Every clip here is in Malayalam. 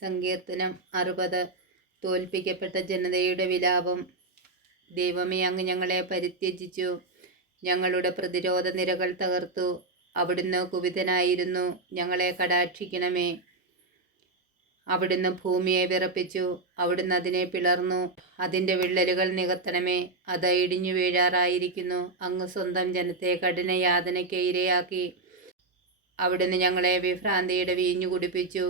സങ്കീർത്തനം 60. തോൽപ്പിക്കപ്പെട്ട ജനതയുടെ വിലാപം. ദൈവമേ, അങ്ങ് ഞങ്ങളെ പരിത്യജിച്ചു, ഞങ്ങളുടെ പ്രതിരോധ നിരകൾ തകർത്തു. അവിടുന്ന് കുപിതനായിരുന്നു, ഞങ്ങളെ കടാക്ഷിക്കണമേ. അവിടുന്ന് ഭൂമിയെ വിറപ്പിച്ചു, അവിടുന്ന് അതിനെ പിളർന്നു. അതിൻ്റെ വിള്ളലുകൾ നികത്തണമേ, അത് ഇടിഞ്ഞു വീഴാറായിരിക്കുന്നു. അങ്ങ് സ്വന്തം ജനത്തെ കഠിനയാതനയ്ക്ക് ഇരയാക്കി. അവിടുന്ന് ഞങ്ങളെ വിഭ്രാന്തിയുടെ വീഞ്ഞു കുടിപ്പിച്ചു.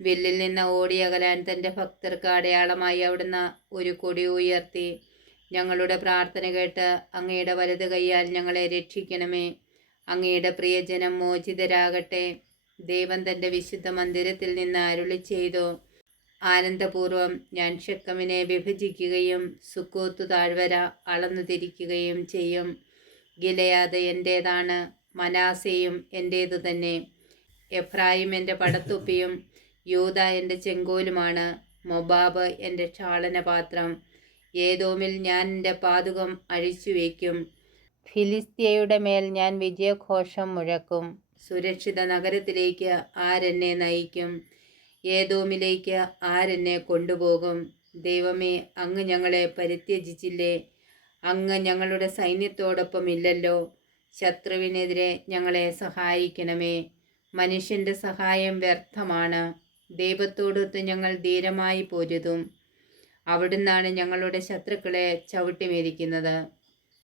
വില്ലിൽ നിന്ന് ഓടിയകലാൻ തൻ്റെ ഭക്തർക്ക് അടയാളമായി അവിടുന്ന് ഒരു കൊടി ഉയർത്തി. ഞങ്ങളുടെ പ്രാർത്ഥന കേട്ട് അങ്ങയുടെ വലത് കൈയാൽ ഞങ്ങളെ രക്ഷിക്കണമേ. അങ്ങയുടെ പ്രിയജനം മോചിതരാകട്ടെ. ദൈവം തൻ്റെ വിശുദ്ധ മന്ദിരത്തിൽ നിന്ന് അരുളി ചെയ്തു, ആനന്ദപൂർവം ഞാൻ ഷെക്കമിനെ വിഭജിക്കുകയും സുക്കോത്ത് താഴ്വര അളന്നു തിരിക്കുകയും ചെയ്യും. ഗിലെയാദ് എൻ്റേതാണ്, മനാസയും എൻ്റേതു തന്നെ. എഫ്രായിം എൻ്റെ പടത്തൊപ്പിയും യൂദാ എൻ്റെ ചെങ്കോലുമാണ്. മൊബാബ് എൻ്റെ ക്ഷാളനപാത്രം. ഏദോമിൽ ഞാൻ എൻ്റെ പാദുകം അഴിച്ചുവെക്കും. ഫിലിസ്ത്യയുടെ മേൽ ഞാൻ വിജയഘോഷം മുഴക്കും. സുരക്ഷിത നഗരത്തിലേക്ക് ആരെന്നെ നയിക്കും? ഏദോമിലേക്ക് ആരെന്നെ കൊണ്ടുപോകും? ദൈവമേ, അങ്ങ് ഞങ്ങളെ പരിത്യജിച്ചില്ലേ? അങ്ങ് ഞങ്ങളുടെ സൈന്യത്തോടൊപ്പം ഇല്ലല്ലോ. ശത്രുവിനെതിരെ ഞങ്ങളെ സഹായിക്കണമേ. മനുഷ്യൻ്റെ സഹായം വ്യർത്ഥമാണ്. ദൈവത്തോടൊത്ത് ഞങ്ങൾ ധീരമായി പൊരുതും. അവിടുന്നാണ് ഞങ്ങളുടെ ശത്രുക്കളെ ചവിട്ടിമെതിക്കുന്നത്.